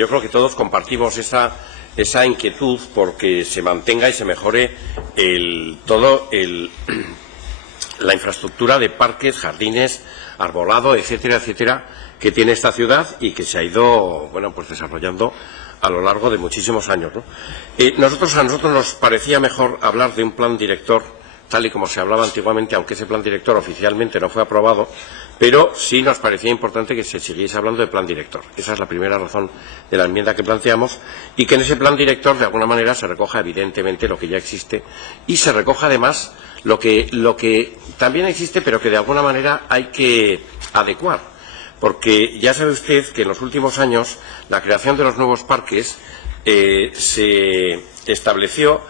Yo creo que todos compartimos esa inquietud porque se mantenga y se mejore la infraestructura de parques, jardines, arbolado, etcétera, etcétera, que tiene esta ciudad y que se ha ido, pues desarrollando a lo largo de muchísimos años, ¿no? A nosotros nos parecía mejor hablar de un plan director, tal y como se hablaba antiguamente, aunque ese plan director oficialmente no fue aprobado, pero sí nos parecía importante que se siguiese hablando de plan director. Esa es la primera razón de la enmienda que planteamos, y que en ese plan director, de alguna manera, se recoja evidentemente lo que ya existe y se recoja además lo que también existe, pero que de alguna manera hay que adecuar. Porque ya sabe usted que en los últimos años la creación de los nuevos parques se estableció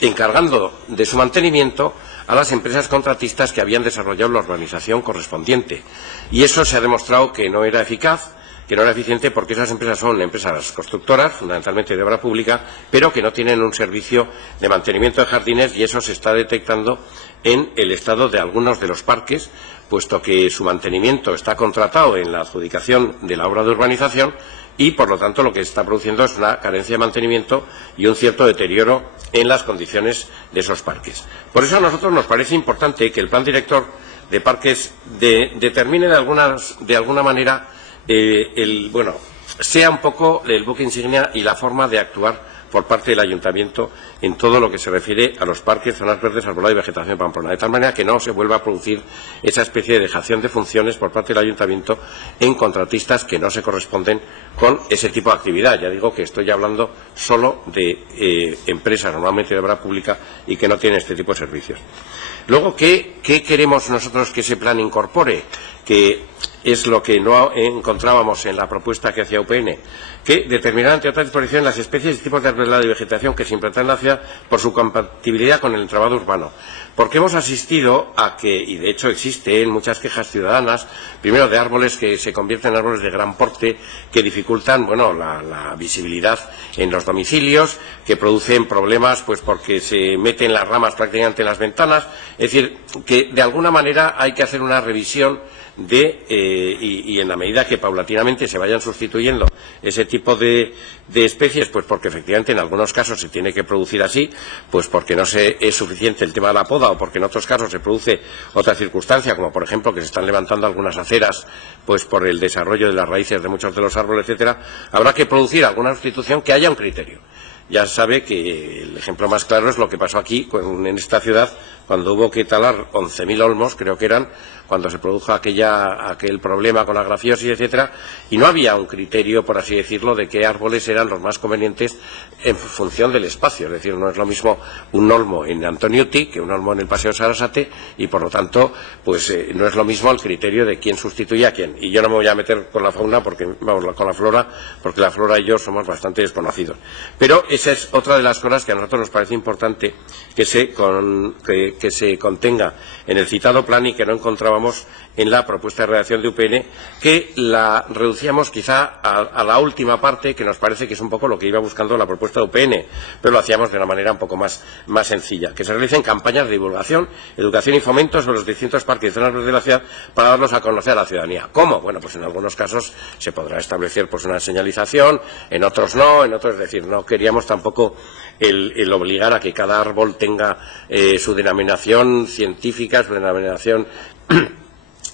encargando de su mantenimiento a las empresas contratistas que habían desarrollado la urbanización correspondiente. Y eso se ha demostrado que no era eficaz, que no era eficiente, porque esas empresas son empresas constructoras, fundamentalmente de obra pública, pero que no tienen un servicio de mantenimiento de jardines, y eso se está detectando en el estado de algunos de los parques, puesto que su mantenimiento está contratado en la adjudicación de la obra de urbanización y, por lo tanto, lo que está produciendo es una carencia de mantenimiento y un cierto deterioro en las condiciones de esos parques. Por eso a nosotros nos parece importante que el plan director de parques determine de alguna manera sea un poco el buque insignia y la forma de actuar por parte del Ayuntamiento en todo lo que se refiere a los parques, zonas verdes, arbolado y vegetación pamplona, de tal manera que no se vuelva a producir esa especie de dejación de funciones por parte del Ayuntamiento en contratistas que no se corresponden con ese tipo de actividad. Ya digo que estoy hablando solo de empresas normalmente de obra pública y que no tienen este tipo de servicios. Luego, ¿qué queremos nosotros que ese plan incorpore? Que es lo que no encontrábamos en la propuesta que hacía UPN, que determinar, entre otras disposiciones, las especies y tipos de arbolado y vegetación que se implantan en la ciudad por su compatibilidad con el entramado urbano. Porque hemos asistido a que, y de hecho existe en muchas quejas ciudadanas, primero de árboles que se convierten en árboles de gran porte, que dificultan la visibilidad en los domicilios, que producen problemas porque se meten las ramas prácticamente en las ventanas. Es decir, que de alguna manera hay que hacer una revisión y en la medida que paulatinamente se vayan sustituyendo ese tipo de especies, porque efectivamente en algunos casos se tiene que producir así, porque no es suficiente el tema de la poda, o porque en otros casos se produce otra circunstancia, como por ejemplo que se están levantando algunas aceras por el desarrollo de las raíces de muchos de los árboles, etcétera. Habrá que producir alguna sustitución que haya un criterio. Ya sabe que el ejemplo más claro es lo que pasó aquí en esta ciudad, cuando hubo que talar 11.000 olmos, creo que eran, cuando se produjo aquel problema con la grafiosis, etcétera, y no había un criterio, por así decirlo, de qué árboles eran los más convenientes en función del espacio. Es decir, no es lo mismo un olmo en Antoniuti que un olmo en el Paseo Sarasate, y por lo tanto, no es lo mismo el criterio de quién sustituye a quién. Y yo no me voy a meter con la fauna, con la flora, porque la flora y yo somos bastante desconocidos. Pero esa es otra de las cosas que a nosotros nos parece importante que se contenga en el citado plan, y que no encontrábamos en la propuesta de redacción de UPN, que la reducíamos quizá a la última parte, que nos parece que es un poco lo que iba buscando la propuesta de UPN, pero lo hacíamos de una manera un poco más sencilla, que se realicen campañas de divulgación, educación y fomento sobre los distintos parques y zonas verdes de la ciudad para darlos a conocer a la ciudadanía. ¿Cómo? Bueno, en algunos casos se podrá establecer una señalización, en otros no, es decir, no queríamos tampoco el obligar a que cada árbol tenga su denominación científica, su denominación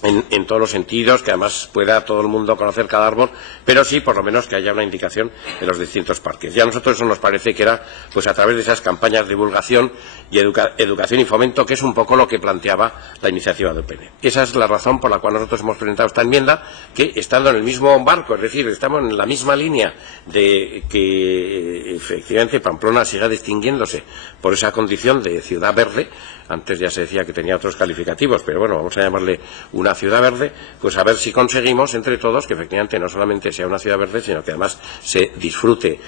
en todos los sentidos, que además pueda todo el mundo conocer cada árbol, pero sí, por lo menos, que haya una indicación en los distintos parques. Y a nosotros eso nos parece que era, a través de esas campañas de divulgación y educación y fomento, que es un poco lo que planteaba la iniciativa de UPN. Esa es la razón por la cual nosotros hemos presentado esta enmienda, que estando en el mismo barco, es decir, estamos en la misma línea de que efectivamente Pamplona siga distinguiéndose por esa condición de ciudad verde. Antes ya se decía que tenía otros calificativos, pero bueno, vamos a llamarle una ciudad verde, a ver si conseguimos entre todos que efectivamente no solamente sea una ciudad verde, sino que además se disfrute